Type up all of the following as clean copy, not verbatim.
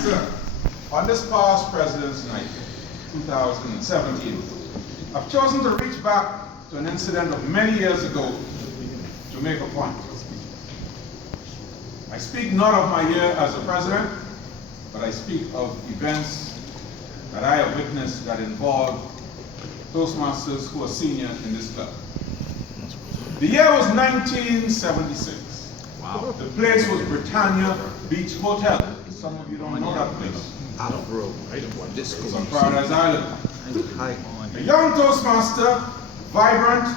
Sir, on this past President's Night, 2017, I've chosen to reach back to an incident of many years ago to make a point. I speak not of my year as a president, but I speak of events that I have witnessed that involve Toastmasters who are senior in this club. The year was 1976. Wow. The place was Britannia Beach Hotel. Some of you don't know that place. It's on Paradise Island. A young Toastmaster, vibrant,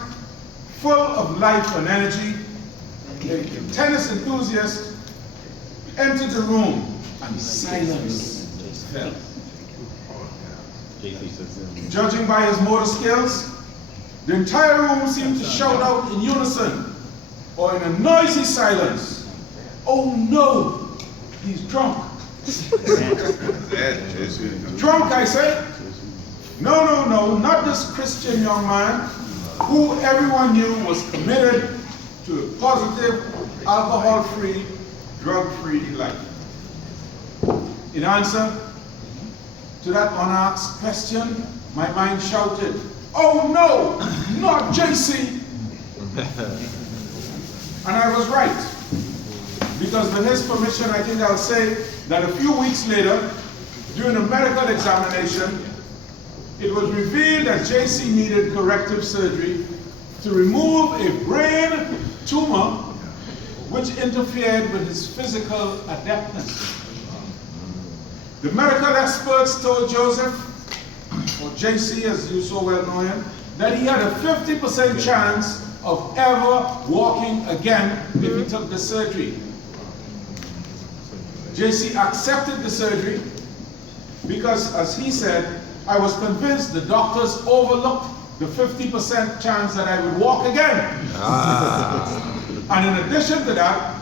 full of life and energy, a tennis enthusiast, entered the room and silence fell. Judging by his motor skills, the entire room seemed to shout out in unison or in a noisy silence, "Oh no, he's drunk." Drunk, I say? No, not this Christian young man who everyone knew was committed to a positive, alcohol-free, drug-free life. In answer to that unasked question, my mind shouted, "Oh no, not JC!" And I was right. Because with his permission, I think I'll say that a few weeks later, during a medical examination, it was revealed that JC needed corrective surgery to remove a brain tumor which interfered with his physical adeptness. The medical experts told Joseph, or JC as you so well know him, that he had a 50% chance of ever walking again if he took the surgery. JC accepted the surgery because, as he said, I was convinced the doctors overlooked the 50% chance that I would walk again. And in addition to that,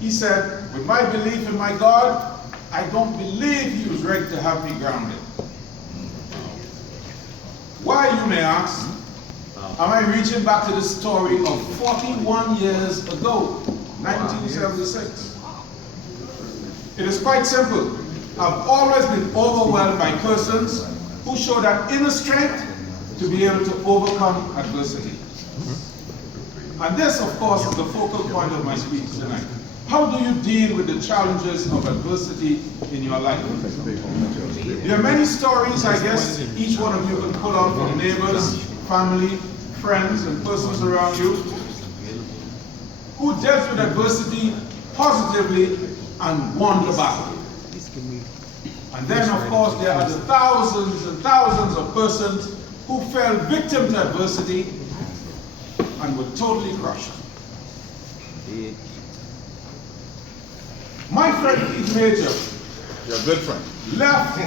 he said, with my belief in my God, I don't believe he was ready to have me grounded. Why, you may ask, am I reaching back to the story of 41 years ago, 1976? It is quite simple. I've always been overwhelmed by persons who show that inner strength to be able to overcome adversity. And this, of course, is the focal point of my speech tonight. How do you deal with the challenges of adversity in your life? There are many stories, I guess, each one of you can pull out from neighbors, family, friends, and persons around you who dealt with adversity positively and won the battle. And then, of course, there are the thousands and thousands of persons who fell victim to adversity and were totally crushed. My friend Keith Major, your good friend, left,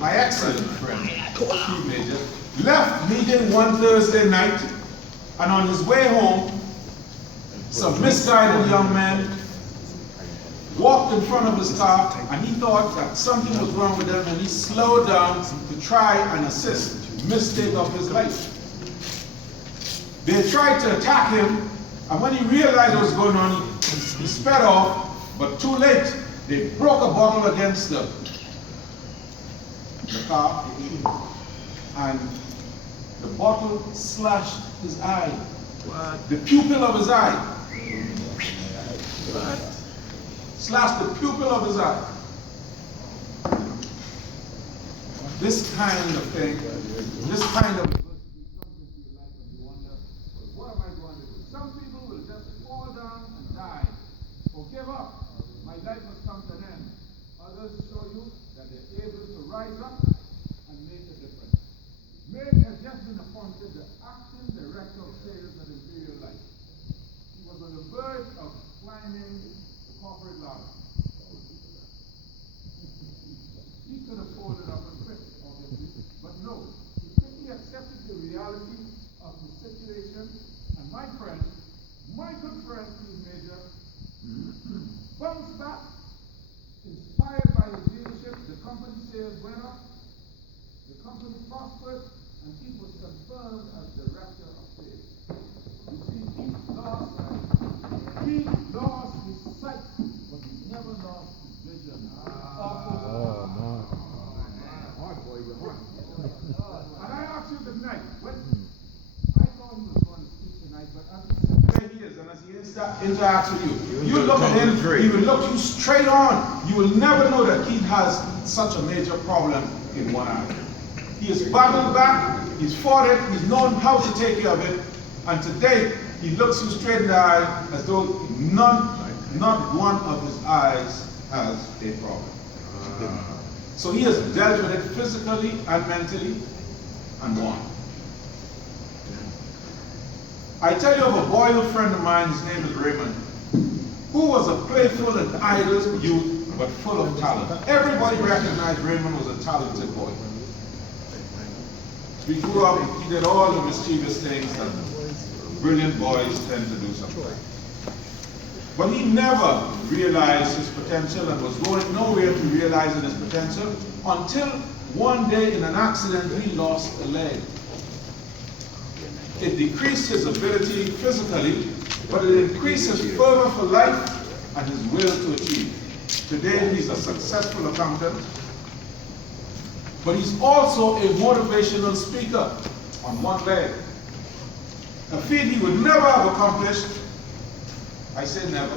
my excellent friend Keith Major, left meeting one Thursday night, and on his way home, some misguided young men walked in front of his car, and he thought that something was wrong with them, and he slowed down to try and assist. Mistake of his life. They tried to attack him, and when he realized what was going on, he sped off, but too late. They broke a bottle against the car, and the bottle slashed his eye. What? The pupil of his eye. What? Slashed the pupil of his eye. This kind of thing, this kind of adversity comes into your life and you wonder, well, what am I going to do? Some people will just fall down and die or give up. My life has come to an end. Others show you that they're able to rise up and make a difference. Meg has just been appointed the acting director of sales at Imperial Life. He was on the verge of climbing the corporate ladder. He could have folded up and quit, obviously, but no. He quickly accepted the reality of the situation, and my friend, my good friend, Steve Major, bounced back, inspired by his leadership. The company sales went up, the company prospered, and he was confirmed as director of sales. You see, he lost his sight, but he never lost his vision. interacts with you. You look at him, he will look you straight on. You will never know that Keith has such a major problem in one eye. He has battled back, he's fought it, he's known how to take care of it, and today he looks you straight in the eye as though not one of his eyes has a problem. So he has dealt with it physically and mentally and won. I tell you of a boyhood friend of mine, his name is Raymond, who was a playful and idle youth, but full of talent. Everybody recognized Raymond was a talented boy. We grew up, he did all the mischievous things that brilliant boys tend to do sometimes. But he never realized his potential and was going nowhere to realizing his potential until one day in an accident he lost a leg. It decreased his ability physically, but it increased his fervor for life and his will to achieve. Today he's a successful accountant, but he's also a motivational speaker on one leg. A feat he would never have accomplished. I say never,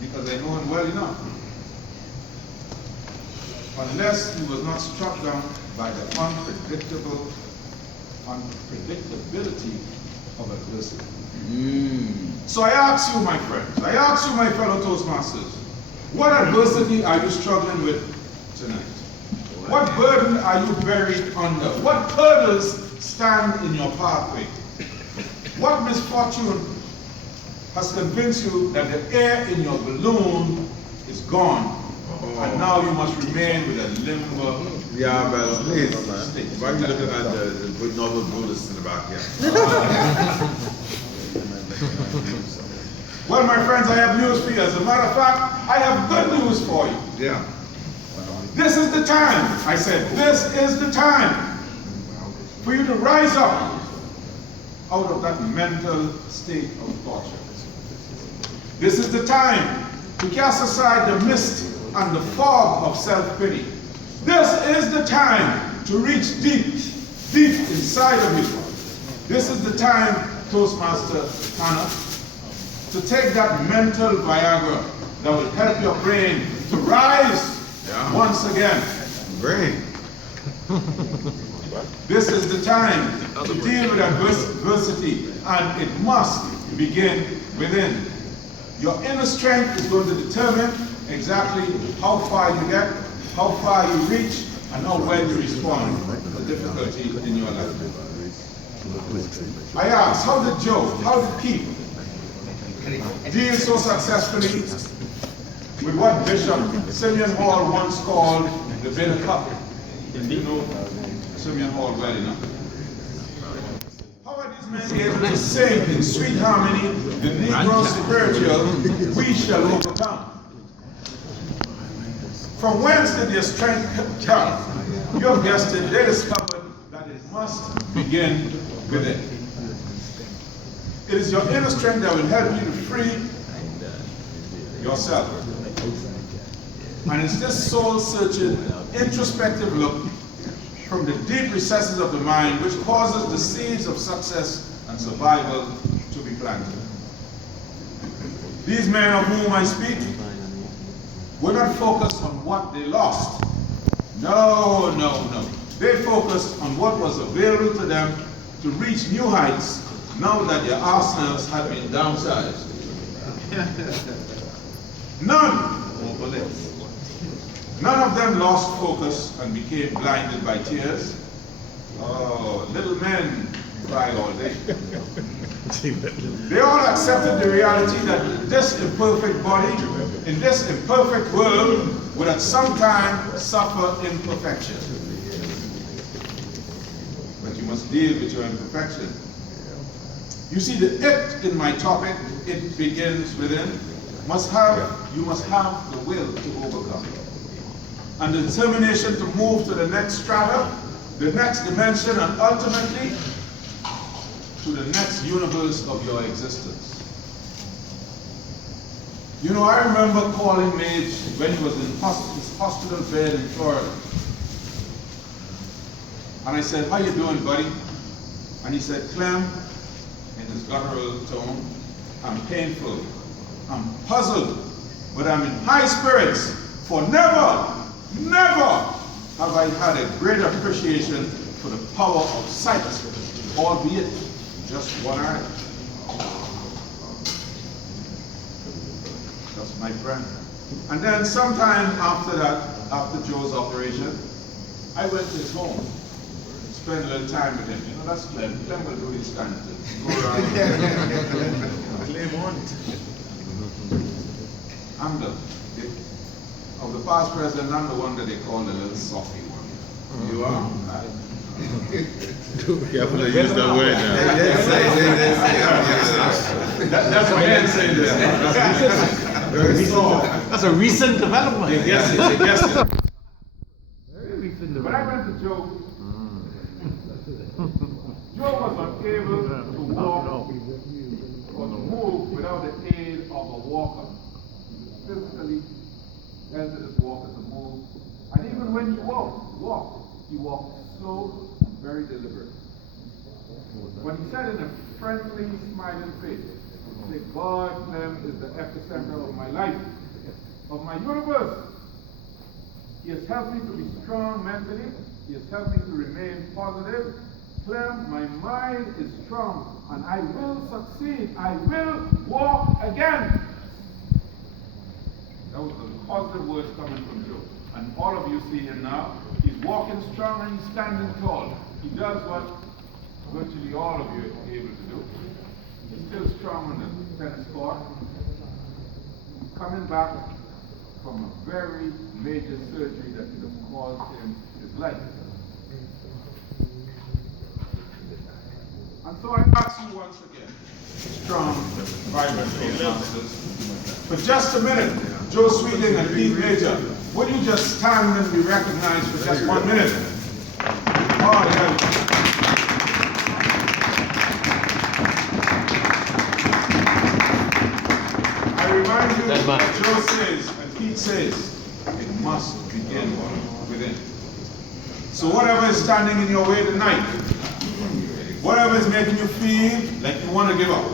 because I know him well enough. Unless he was not struck down by the unpredictability of adversity. So I ask you, my friends, I ask you, my fellow Toastmasters, what adversity are you struggling with tonight? What burden are you buried under? What hurdles stand in your pathway? What misfortune has convinced you that the air in your balloon is gone, and now you must remain with a limber? Yeah, but please, why are you looking at the novel bullets in the back here? Well, my friends, I have news for you. As a matter of fact, I have good news for you. Yeah. This is the time, I said, this is the time for you to rise up out of that mental state of torture. This is the time to cast aside the mist and the fog of self-pity. This is the time to reach deep, deep inside of you. This is the time, Toastmaster Hannah, to take that mental Viagra that will help your brain to rise once again. Brain. This is the time to deal with adversity, and it must begin within. Your inner strength is going to determine exactly how far you get, how far you reach, and how well you respond to the difficulty in your life. I ask, how did Joe, how did Keith deal so successfully with what Bishop Simeon Hall once called the bitter cup? You know Simeon Hall well enough. How are these men able to sing in sweet harmony the Negro spiritual, "We shall overcome"? From whence did their strength come? You have guessed it, they discovered that it must begin within. It is your inner strength that will help you to free yourself. And it's this soul-searching, introspective look from the deep recesses of the mind which causes the seeds of success and survival to be planted. These men of whom I speak were not focused on what they lost. No, no, no. They focused on what was available to them to reach new heights now that their arsenals had been downsized. None of them lost focus and became blinded by tears. Oh, little men cry all day. They all accepted the reality that this imperfect body, in this imperfect world, would at some time suffer imperfection. But you must deal with your imperfection. You see, the it in my topic, it begins within, you must have the will to overcome. And the determination to move to the next strata, the next dimension, and ultimately to the next universe of your existence. You know, I remember calling Mage when he was in his hospital bed in Florida. And I said, "How you doing, buddy?" And he said, "Clem," in his guttural tone, "I'm painful, I'm puzzled, but I'm in high spirits, for never, never have I had a greater appreciation for the power of sight, albeit just one eye. That's my friend. And then sometime after that, after Joe's operation, I went to his home, spent a little time with him. You know, that's Clement. Clement will do this kind of thing. Go around. Clement. I'm of the past president, I'm the one that they call the little softy one. You are? Careful to use that word now. That's what men say there. That's a recent development. Yes. When I went to Joe, Joe was unable to walk or to move without the aid of a walker. He physically entered his walker to move. And even when he walked slow and very deliberate. When he said in a friendly, smiling face, he said, God, Clem, is the epicenter of my life, of my universe. He has helped me to be strong mentally. He has helped me to remain positive. Clem, my mind is strong, and I will succeed. I will walk again. That was the positive words coming from Joe. And all of you see him now. He's walking strong and he's standing tall. He does what virtually all of you are able to do. He's still strong on the tennis court. He's coming back from a very major surgery that could have caused him his life. And so I ask you once again, strong, vibrant Toastmasters, for just a minute, Joe Sweeting and Pete Major, would you just stand and be recognized for just 1 minute? Oh, yeah. I remind you that Joe says and Pete says, it must begin within. So whatever is standing in your way tonight, whatever is making you feel like you want to give up,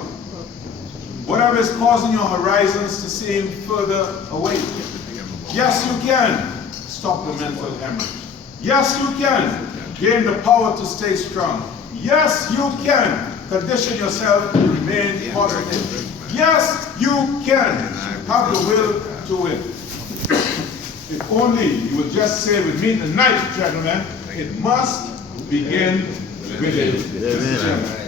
whatever is causing your horizons to seem further away, yes, you can stop the mental hemorrhage. Yes, you can gain the power to stay strong. Yes, you can condition yourself to remain positive. Yes, you can have the will to win. If only you will just say with me tonight, gentlemen, it must begin within.